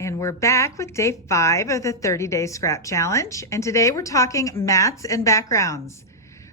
And we're back with day 5 of the 30-day scrap challenge. And today we're talking mats and backgrounds.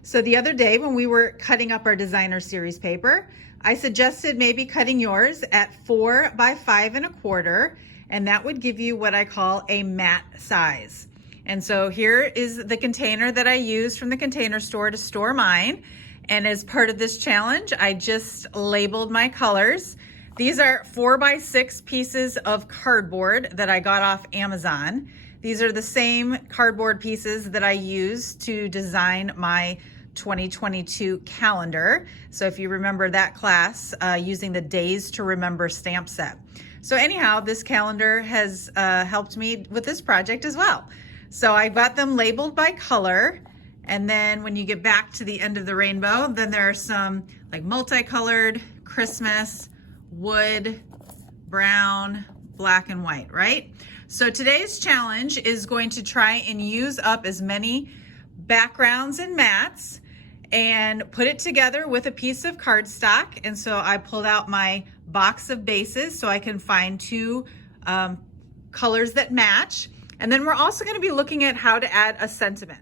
So the other day when we were cutting up our designer series paper, I suggested maybe cutting yours at 4 by 5 1/4, and that would give you what I call a mat size. And so here is the container that I use from the Container Store to store mine. And as part of this challenge, I just labeled my colors. These are 4 by 6 pieces of cardboard that I got off Amazon. These are the same cardboard pieces that I used to design my 2022 calendar. So if you remember that class, using the Days to Remember stamp set. So anyhow, this calendar has helped me with this project as well. So I got them labeled by color. And then when you get back to the end of the rainbow, then there are some like multicolored, Christmas, wood, brown, black, and white, right? So today's challenge is going to try and use up as many backgrounds and mats and put it together with a piece of cardstock. And so I pulled out my box of bases so I can find 2 colors that match. And then we're also going to be looking at how to add a sentiment.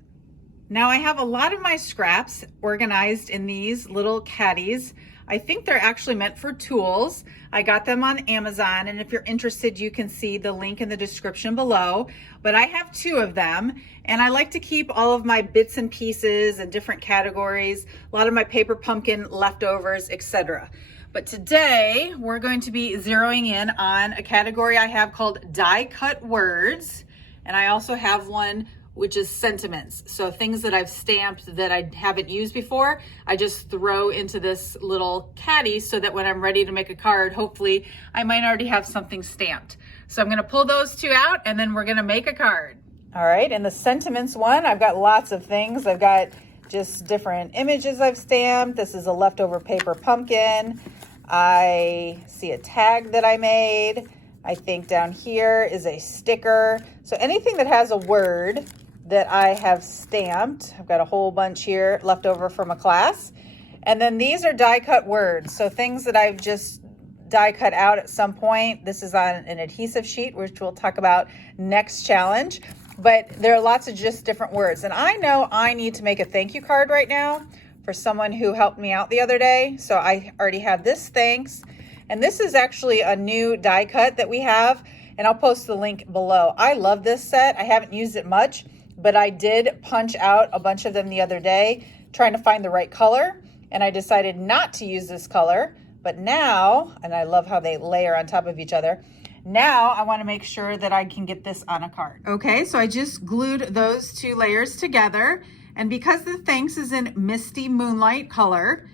Now I have a lot of my scraps organized in these little caddies. I think they're actually meant for tools. I got them on Amazon, and if you're interested, you can see the link in the description below. But I have 2 of them, and I like to keep all of my bits and pieces in different categories, a lot of my paper pumpkin leftovers, etc. But today we're going to be zeroing in on a category I have called die cut words, and I also have one which is sentiments. So things that I've stamped that I haven't used before, I just throw into this little caddy so that when I'm ready to make a card, hopefully I might already have something stamped. So I'm gonna pull those 2 out and then we're gonna make a card. All right, and the sentiments one, I've got lots of things. I've got just different images I've stamped. This is a leftover paper pumpkin. I see a tag that I made. I think down here is a sticker. So anything that has a word that I have stamped. I've got a whole bunch here left over from a class. And then these are die cut words. So things that I've just die cut out at some point. This is on an adhesive sheet, which we'll talk about next challenge. But there are lots of just different words. And I know I need to make a thank you card right now for someone who helped me out the other day. So I already have this thanks. And this is actually a new die cut that we have. And I'll post the link below. I love this set. I haven't used it much, but I did punch out a bunch of them the other day trying to find the right color, and I decided not to use this color. But now, and I love how they layer on top of each other, now I want to make sure that I can get this on a card. Okay, so I just glued those 2 layers together, and because the thanks is in Misty Moonlight color,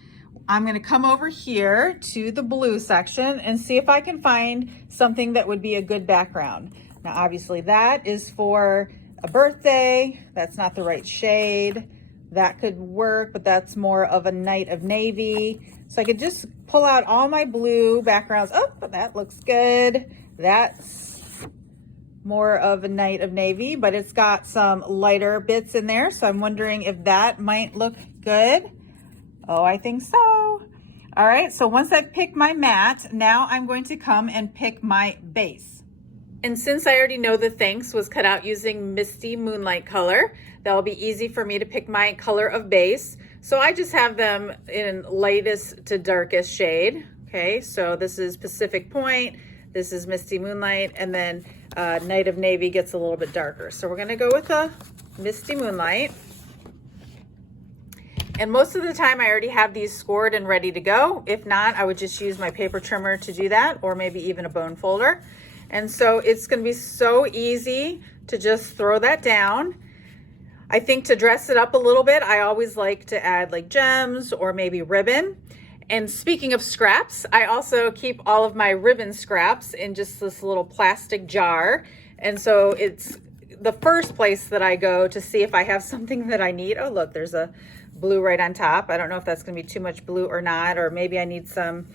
I'm going to come over here to the blue section and see if I can find something that would be a good background. Now obviously that is for a birthday. That's not the right shade. That could work, but that's more of a night of navy. So I could just pull out all my blue backgrounds. Oh, that looks good. That's more of a night of navy, but it's got some lighter bits in there. So I'm wondering if that might look good. Oh, I think so. All right, so once I've picked my mat, now I'm going to come and pick my base. And since I already know the thanks was cut out using Misty Moonlight color, that'll be easy for me to pick my color of base. So I just have them in lightest to darkest shade. Okay, so this is Pacific Point, this is Misty Moonlight, and then Night of Navy gets a little bit darker. So we're gonna go with a Misty Moonlight. And most of the time I already have these scored and ready to go. If not, I would just use my paper trimmer to do that, or maybe even a bone folder. And so it's gonna be so easy to just throw that down. I think to dress it up a little bit, I always like to add like gems or maybe ribbon. And speaking of scraps, I also keep all of my ribbon scraps in just this little plastic jar. And so it's the first place that I go to see if I have something that I need. Oh, look, there's a blue right on top. I don't know if that's gonna be too much blue or not, or maybe I need some,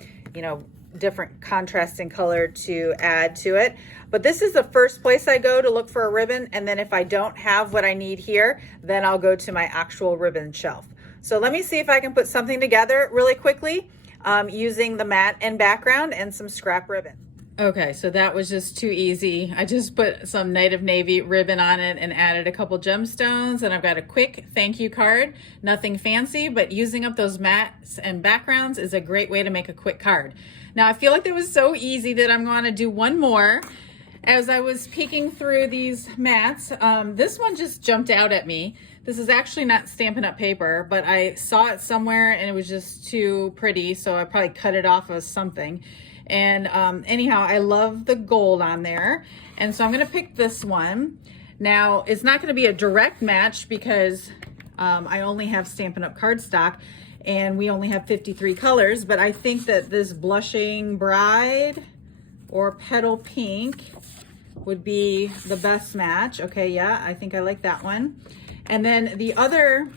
different contrasting color to add to it. But this is the first place I go to look for a ribbon. And then if I don't have what I need here, then I'll go to my actual ribbon shelf. So let me see if I can put something together really quickly using the mat and background and some scrap ribbon. Okay, so that was just too easy. I just put some Native Navy ribbon on it and added a couple gemstones, and I've got a quick thank you card. Nothing fancy, but using up those mats and backgrounds is a great way to make a quick card. Now I feel like that was so easy that I'm going to do one more. As I was peeking through these mats, this one just jumped out at me. This is actually not Stampin' Up! Paper, but I saw it somewhere and it was just too pretty, so I probably cut it off of something. And anyhow, I love the gold on there. And so I'm gonna pick this one. Now, it's not gonna be a direct match because I only have Stampin' Up! Cardstock and we only have 53 colors, but I think that this Blushing Bride or Petal Pink would be the best match. Okay, yeah, I think I like that one. And then the other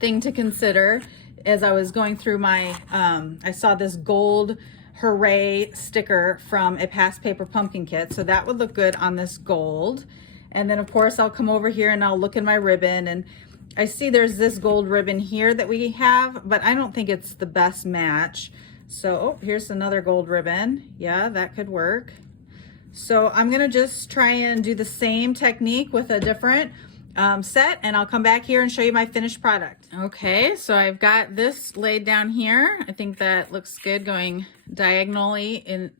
thing to consider as I was going through my, I saw this gold Hooray sticker from a Past Paper Pumpkin Kit. So that would look good on this gold. And then of course I'll come over here and I'll look in my ribbon, and I see there's this gold ribbon here that we have, but I don't think it's the best match. So, oh, here's another gold ribbon. Yeah, that could work. So I'm gonna just try and do the same technique with a different set, and I'll come back here and show you my finished product. Okay, so I've got this laid down here. I think that looks good, going diagonally in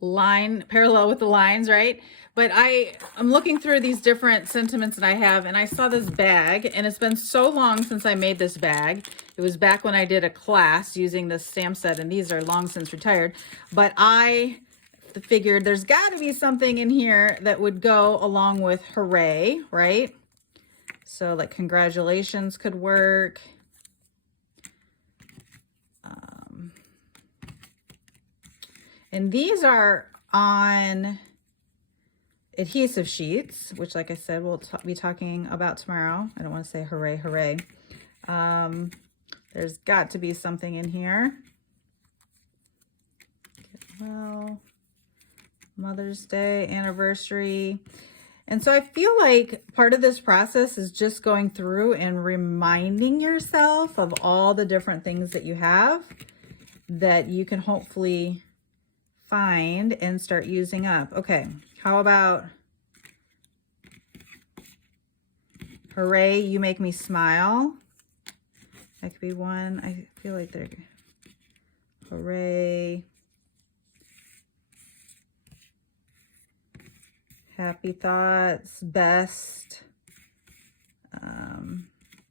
line, parallel with the lines, right? But I'm looking through these different sentiments that I have, and I saw this bag, and it's been so long since I made this bag. It was back when I did a class using this stamp set, and these are long since retired. But I figured there's got to be something in here that would go along with Hooray, right? So like congratulations could work. And these are on adhesive sheets, which like I said, we'll be talking about tomorrow. I don't want to say hooray, hooray. There's got to be something in here. Well, Mother's Day, anniversary. And so I feel like part of this process is just going through and reminding yourself of all the different things that you have that you can hopefully find and start using up. Okay, how about Hooray, You Make Me Smile? That could be one. I feel like they're Hooray. Happy Thoughts, Best,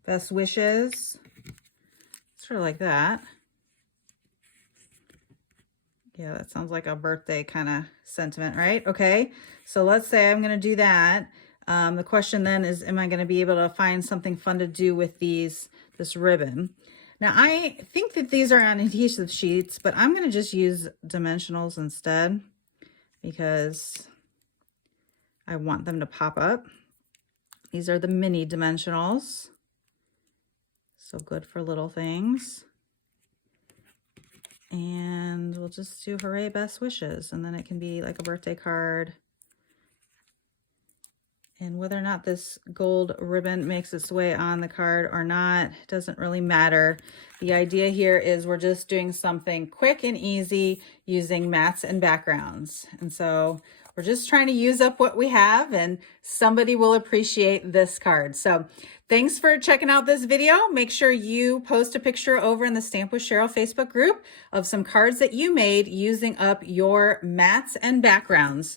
Best Wishes, sort of like that. Yeah, that sounds like a birthday kind of sentiment, right? Okay, so let's say I'm gonna do that. The question then is, am I gonna be able to find something fun to do with this ribbon? Now, I think that these are on adhesive sheets, but I'm gonna just use dimensionals instead because I want them to pop up. These are the mini dimensionals. So good for little things. And we'll just do Hooray, Best Wishes. And then it can be like a birthday card. And whether or not this gold ribbon makes its way on the card or not, doesn't really matter. The idea here is we're just doing something quick and easy using mats and backgrounds. And so we're just trying to use up what we have, and somebody will appreciate this card. So thanks for checking out this video. Make sure you post a picture over in the Stamp with Cheryl Facebook group of some cards that you made using up your mats and backgrounds.